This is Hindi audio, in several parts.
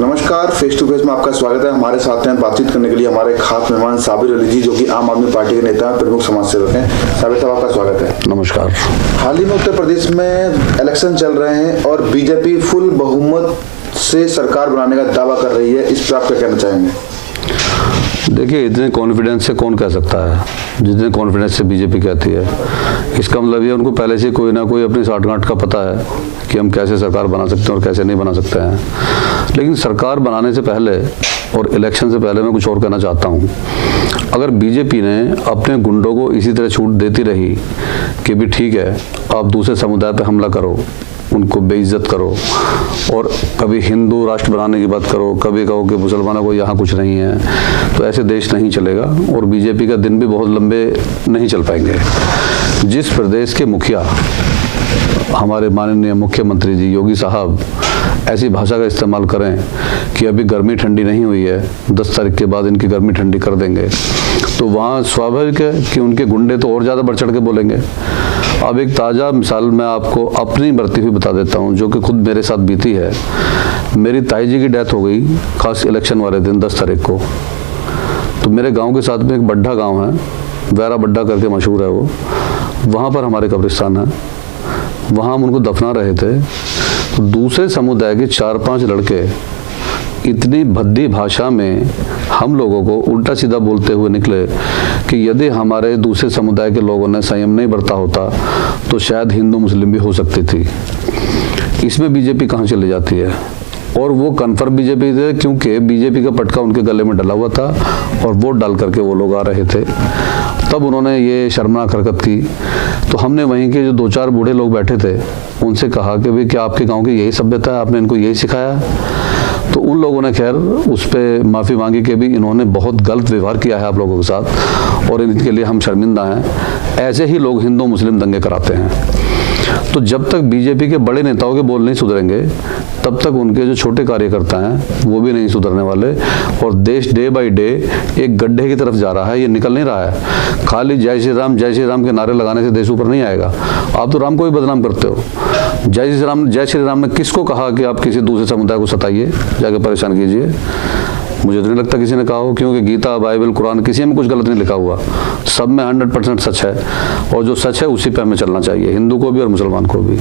नमस्कार, फेस टू फेस में आपका स्वागत है। हमारे साथ हैं बातचीत करने के लिए हमारे खास मेहमान साबिर अली जी, जो कि आम आदमी पार्टी के नेता हैं, प्रमुख समाज सेवक हैं। साबिर साहब, आपका स्वागत है। नमस्कार। हाल ही में उत्तर प्रदेश में इलेक्शन चल रहे हैं और बीजेपी फुल बहुमत से सरकार बनाने का दावा कर रही है, इस पर आप क्या कहना चाहेंगे? देखिए, इतने कॉन्फिडेंस से कौन कह सकता है जितने कॉन्फिडेंस से बीजेपी कहती है। इसका मतलब ये उनको पहले से कोई ना कोई अपनी साठगांठ का पता है कि हम कैसे सरकार बना सकते हैं और कैसे नहीं बना सकते हैं। लेकिन सरकार बनाने से पहले और इलेक्शन से पहले मैं कुछ और कहना चाहता हूँ। अगर बीजेपी ने अपने गुंडों को इसी तरह छूट देती रही कि भी ठीक है, आप दूसरे समुदाय पर हमला करो, उनको बेइज्जत करो और कभी हिंदू राष्ट्र बनाने की बात करो, कभी कहो कि मुसलमानों को यहाँ कुछ नहीं है, तो ऐसे देश नहीं चलेगा और बीजेपी का दिन भी बहुत लंबे नहीं चल पाएंगे। जिस प्रदेश के मुखिया, हमारे माननीय मुख्यमंत्री जी योगी साहब ऐसी भाषा का इस्तेमाल करें कि अभी गर्मी ठंडी नहीं हुई है, 10 तारीख के बाद इनकी गर्मी ठंडी कर देंगे, तो वहाँ स्वाभाविक है कि उनके गुंडे तो और ज़्यादा बढ़ चढ़ के बोलेंगे। अब एक ताज़ा मिसाल मैं आपको अपनी बढ़ती हुई बता देता हूँ, जो कि खुद मेरे साथ बीती है। मेरी ताई जी की डेथ हो गई खास इलेक्शन वाले दिन 10 तारीख को। तो मेरे गांव के साथ में एक बड्ढा गांव है, वैरा बड्ढा करके मशहूर है वो, वहाँ पर हमारे कब्रिस्तान है। वहाँ हम उनको दफना रहे थे, तो दूसरे समुदाय के 4-5 लड़के इतनी भद्दी भाषा में हम लोगों को उल्टा सीधा बोलते हुए निकले कि यदि हमारे दूसरे समुदाय के लोगों ने संयम नहीं बरता होता तो शायद हिंदू मुस्लिम भी हो सकती थी। इसमें बीजेपी कहाँ चली जाती है? और वो कन्फर्म बीजेपी थे, क्योंकि बीजेपी का पटका उनके गले में डला हुआ था और वोट डाल करके वो लोग आ रहे थे। तब उन्होंने ये शर्मनाक हरकत की। तो हमने वहीं के जो 2-4 बूढ़े लोग बैठे थे उनसे कहा कि भाई क्या आपके गांव की यही सभ्यता है, आपने इनको यही सिखाया? तो उन लोगों ने खैर उस पर माफ़ी मांगी कि भी इन्होंने बहुत गलत व्यवहार किया है आप लोगों के साथ और इनके लिए हम शर्मिंदा हैं। ऐसे ही लोग हिंदू मुस्लिम दंगे कराते हैं। तो जब तक बीजेपी के बड़े नेताओं के बोल नहीं सुधरेंगे, तब तक उनके जो छोटे कार्यकर्ता हैं वो भी नहीं सुधरने वाले और देश डे बाय डे एक गड्ढे की तरफ जा रहा है। ये निकल नहीं रहा है। खाली जय श्री राम के नारे लगाने से देश ऊपर नहीं आएगा। आप तो राम को भी बदनाम करते हो। जय श्री राम ने किसको कहा कि आप किसी दूसरे समुदाय को सताइए, जाके परेशान कीजिए? मुझे तो नहीं लगता किसी ने कहा हो, क्योंकि गीता, बाइबल, कुरान किसी में कुछ गलत नहीं लिखा हुआ। सब में 100% सच है और जो सच है उसी पे हमें चलना चाहिए, हिंदू को भी और मुसलमान को भी।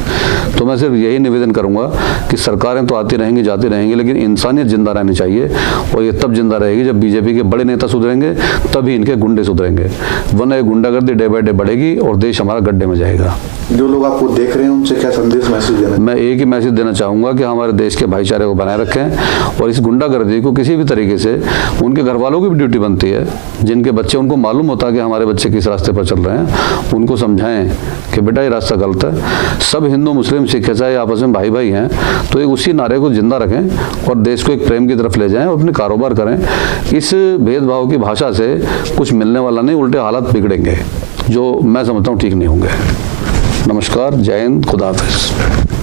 तो मैं सिर्फ यही निवेदन करूंगा कि सरकारें तो आती रहेंगी, जाती रहेंगी, लेकिन इंसानियत जिंदा रहनी चाहिए और ये तब जिंदा रहेगी जब बीजेपी के बड़े नेता सुधरेंगे, तभी इनके गुंडे सुधरेंगे। वरना ये गुंडागर्दी डे बाय डे बढ़ेगी और देश हमारा गड्ढे में जाएगा। जो लोग आपको देख रहे हैं उनसे क्या संदेश मैसेज देना? मैं एक ही मैसेज देना चाहूँगा कि हमारे देश के भाईचारे को बनाए रखें और इस गुंडागर्दी को किसी भी तरीके से, उनके घर वालों की भी ड्यूटी बनती है, जिनके बच्चे उनको मालूम होता है कि हमारे बच्चे किस रास्ते पर चल रहे हैं, उनको समझाएं कि बेटा ये रास्ता गलत है। सब हिंदू मुस्लिम सिख ईसाई आपस में भाई भाई हैं, तो एक उसी नारे को जिंदा रखें और देश को एक प्रेम की तरफ ले जाएं और अपने कारोबार करें। इस भेदभाव की भाषा से कुछ मिलने वाला नहीं, उल्टे हालात बिगड़ेंगे जो मैं समझता हूँ ठीक नहीं होंगे। नमस्कार, जय हिंद, खुदा हाफिज।